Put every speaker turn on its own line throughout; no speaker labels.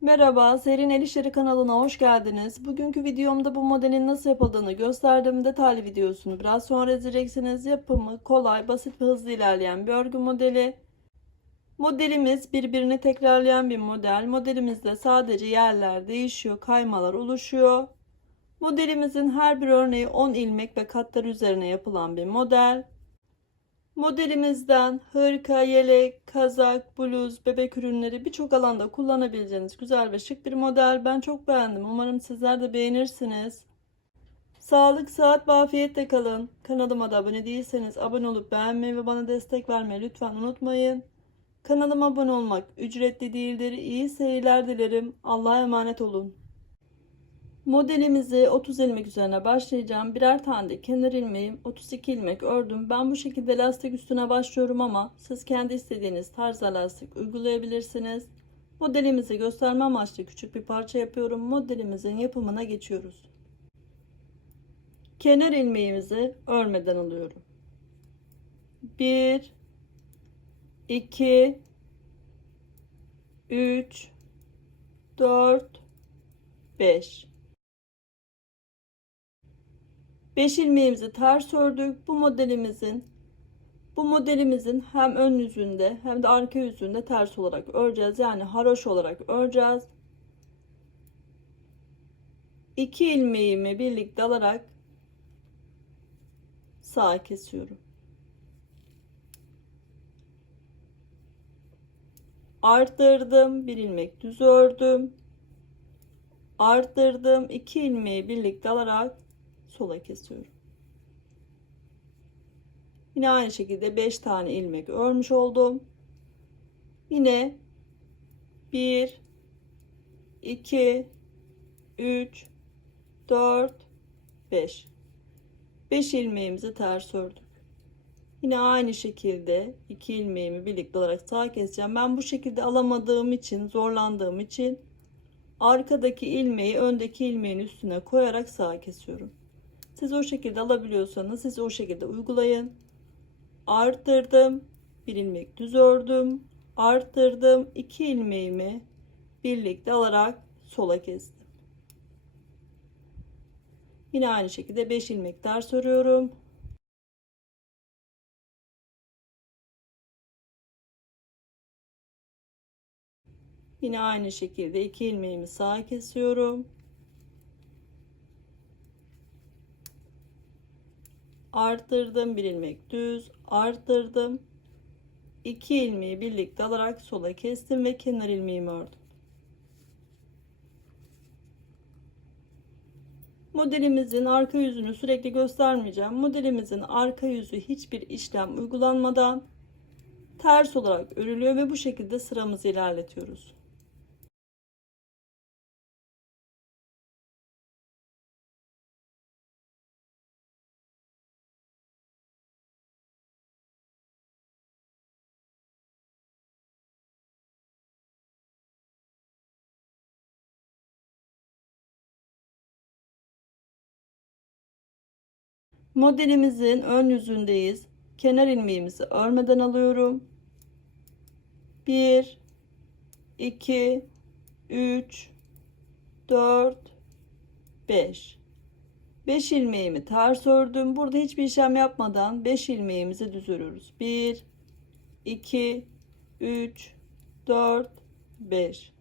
Merhaba, Serin El İşleri kanalına hoş geldiniz. Bugünkü videomda bu modelin nasıl yapıldığını gösterdim. Detaylı videosunu biraz sonra izleyeceksiniz. Yapımı kolay, basit ve hızlı ilerleyen bir örgü modeli. Modelimiz birbirini tekrarlayan bir model. Modelimizde sadece yerler değişiyor, kaymalar oluşuyor. Modelimizin her bir örneği 10 ilmek ve katlar üzerine yapılan bir model. Modelimizden hırka, yelek, kazak, bluz, bebek ürünleri birçok alanda kullanabileceğiniz güzel ve şık bir model. Ben çok beğendim. Umarım sizler de beğenirsiniz. Sağlık, sıhhat ve afiyetle kalın. Kanalıma da abone değilseniz abone olup beğenmeyi ve bana destek vermeyi lütfen unutmayın. Kanalıma abone olmak ücretli değildir. İyi seyirler dilerim. Allah'a emanet olun. Modelimizi 30 ilmek üzerine başlayacağım. Birer tane de kenar ilmeğim 32 ilmek ördüm. Ben bu şekilde lastik üstüne başlıyorum ama siz kendi istediğiniz tarzda lastik uygulayabilirsiniz. Modelimizi gösterme amaçlı küçük bir parça yapıyorum. Modelimizin yapımına geçiyoruz. Kenar ilmeğimizi örmeden alıyorum. 1 2 3 4 5 5 ilmeğimizi ters ördük. Bu modelimizin bu modelimizin hem ön yüzünde hem de arka yüzünde ters olarak öreceğiz. Yani haroş olarak öreceğiz. 2 ilmeğimi birlikte alarak sağa kesiyorum. Arttırdım, bir ilmek düz ördüm. Arttırdım, 2 ilmeği birlikte alarak sola kesiyorum. Yine aynı şekilde 5 tane ilmek örmüş oldum. Yine 1 2 3 4 5 5 ilmeğimizi ters ördük. Yine aynı şekilde 2 ilmeğimi birlikte olarak sağ keseceğim. Ben bu şekilde alamadığım için, zorlandığım için arkadaki ilmeği öndeki ilmeğin üstüne koyarak sağ kesiyorum. Siz o şekilde alabiliyorsanız siz o şekilde uygulayın. Arttırdım. Bir ilmek düz ördüm. Arttırdım. iki ilmeğimi birlikte alarak sola kestim. Yine aynı şekilde 5 ilmek ters örüyorum. Yine aynı şekilde iki ilmeğimi sağa kesiyorum. Arttırdım. Bir ilmek düz. Arttırdım. 2 ilmeği birlikte alarak sola kestim ve kenar ilmeğimi ördüm. Modelimizin arka yüzünü sürekli göstermeyeceğim. Modelimizin arka yüzü hiçbir işlem uygulanmadan ters olarak örülüyor ve bu şekilde sıramızı ilerletiyoruz Modelimizin ön yüzündeyiz. Kenar ilmeğimizi örmeden alıyorum. 1 2 3 4 5 5 ilmeğimi ters ördüm. Burada hiçbir işlem yapmadan 5 ilmeğimizi düz örüyoruz. 1 2 3 4 5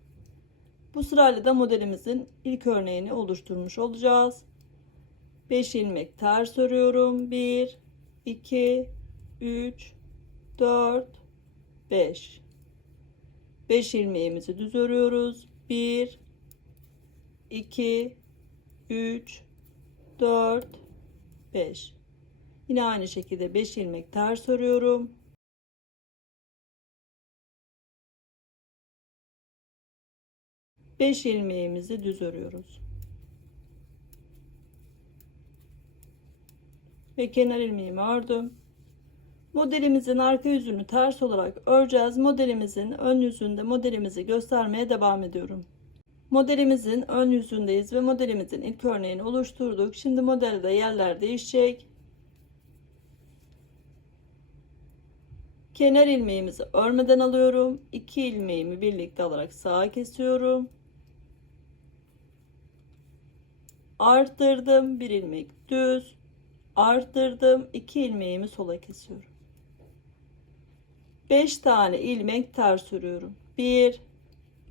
Bu sırayla da modelimizin ilk örneğini oluşturmuş olacağız. 5 ilmek ters örüyorum 1 2 3 4 5 5 ilmeğimizi düz örüyoruz. 1 2 3 4 5 yine aynı şekilde 5 ilmek ters örüyorum Beş ilmeğimizi düz örüyoruz. ve kenar ilmeğimi ördüm. Modelimizin arka yüzünü ters olarak öreceğiz. Modelimizin ön yüzünde modelimizi göstermeye devam ediyorum. Modelimizin ön yüzündeyiz ve modelimizin ilk örneğini oluşturduk. Şimdi modelde yerler değişecek. Kenar ilmeğimizi örmeden alıyorum. 2 ilmeğimi birlikte alarak sağa kesiyorum. Arttırdım. Bir ilmek düz arttırdım. 2 ilmeğimi sola kesiyorum. 5 tane ilmek ters örüyorum 1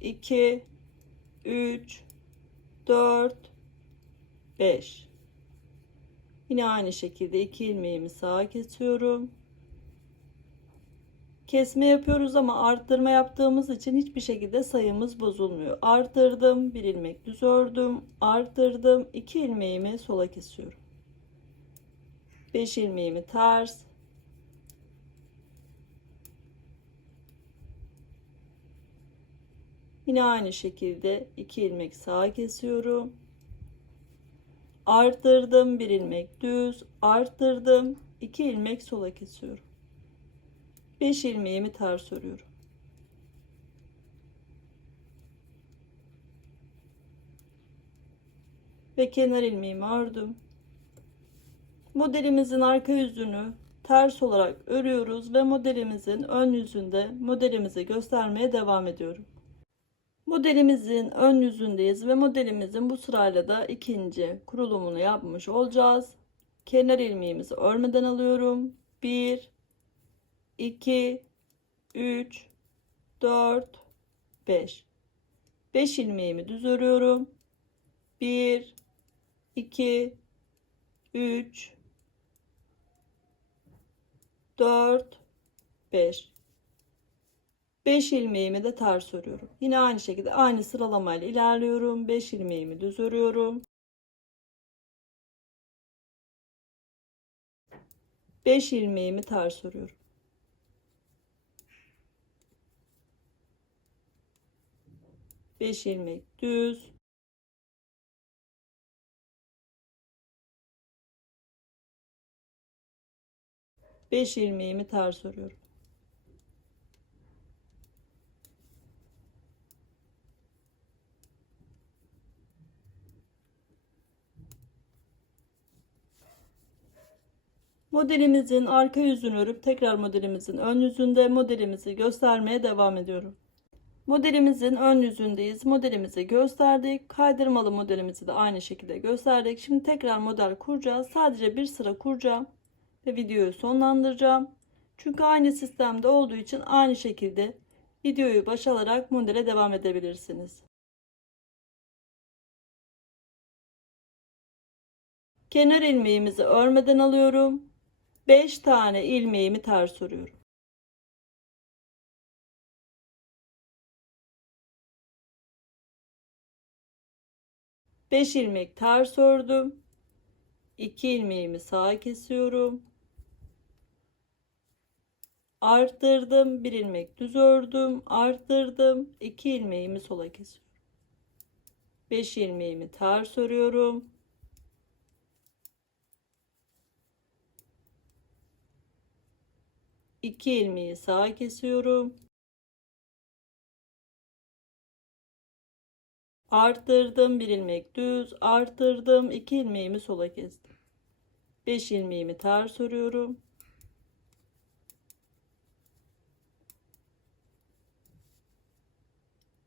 2 3 4 5 yine aynı şekilde 2 ilmeğimi sağa kesiyorum. Kesme yapıyoruz ama arttırma yaptığımız için hiçbir şekilde sayımız bozulmuyor. Arttırdım, bir ilmek düz ördüm, arttırdım, iki ilmeğimi sola kesiyorum. 5 ilmeğimi ters, Yine aynı şekilde iki ilmek sağa kesiyorum. Arttırdım, bir ilmek düz, arttırdım, iki ilmek sola kesiyorum. 5 ilmeğimi ters örüyorum. Ve kenar ilmeğimi ördüm. Modelimizin arka yüzünü ters olarak örüyoruz ve modelimizin ön yüzünde modelimizi göstermeye devam ediyorum. Modelimizin ön yüzündeyiz ve modelimizin bu sırayla da ikinci kurulumunu yapmış olacağız. Kenar ilmeğimizi örmeden alıyorum. 1 2 3 4 5 5 ilmeğimi düz örüyorum 1 2 3 4 5 5 ilmeğimi de ters örüyorum yine aynı şekilde aynı sıralamayla ilerliyorum. 5 ilmeğimi düz örüyorum 5 ilmeğimi ters örüyorum 5 ilmek düz Beş ilmeğimi ters örüyorum. Modelimizin arka yüzünü örüp tekrar modelimizin ön yüzünde modelimizi göstermeye devam ediyorum. Modelimizin ön yüzündeyiz. Modelimizi gösterdik. Kaydırmalı modelimizi de aynı şekilde gösterdik. Şimdi tekrar model kuracağız. Sadece bir sıra kuracağım ve videoyu sonlandıracağım. Çünkü aynı sistemde olduğu için aynı şekilde videoyu baş alarak modele devam edebilirsiniz. Kenar ilmeğimizi örmeden alıyorum. 5 tane ilmeğimi ters örüyorum. 5 ilmek ters ördüm. 2 ilmeğimi sağa kesiyorum. Arttırdım. 1 ilmek düz ördüm. Arttırdım. 2 ilmeğimi sola kesiyorum. 5 ilmeğimi ters örüyorum. İki ilmeği sağa kesiyorum. arttırdım bir ilmek düz arttırdım iki ilmeğimi sola kestim 5 ilmeğimi ters örüyorum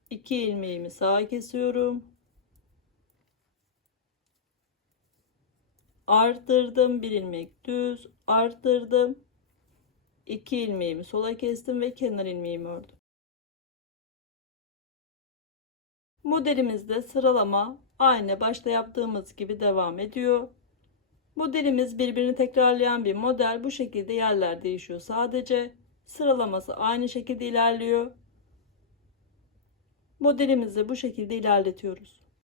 iki ilmeğimi sağa kesiyorum arttırdım bir ilmek düz arttırdım iki ilmeğimi sola kestim ve kenar ilmeğimi ördüm Modelimizde sıralama aynı başta yaptığımız gibi devam ediyor. Modelimiz birbirini tekrarlayan bir model. Bu şekilde yerler değişiyor sadece. Sıralaması aynı şekilde ilerliyor. Modelimizi bu şekilde ilerletiyoruz.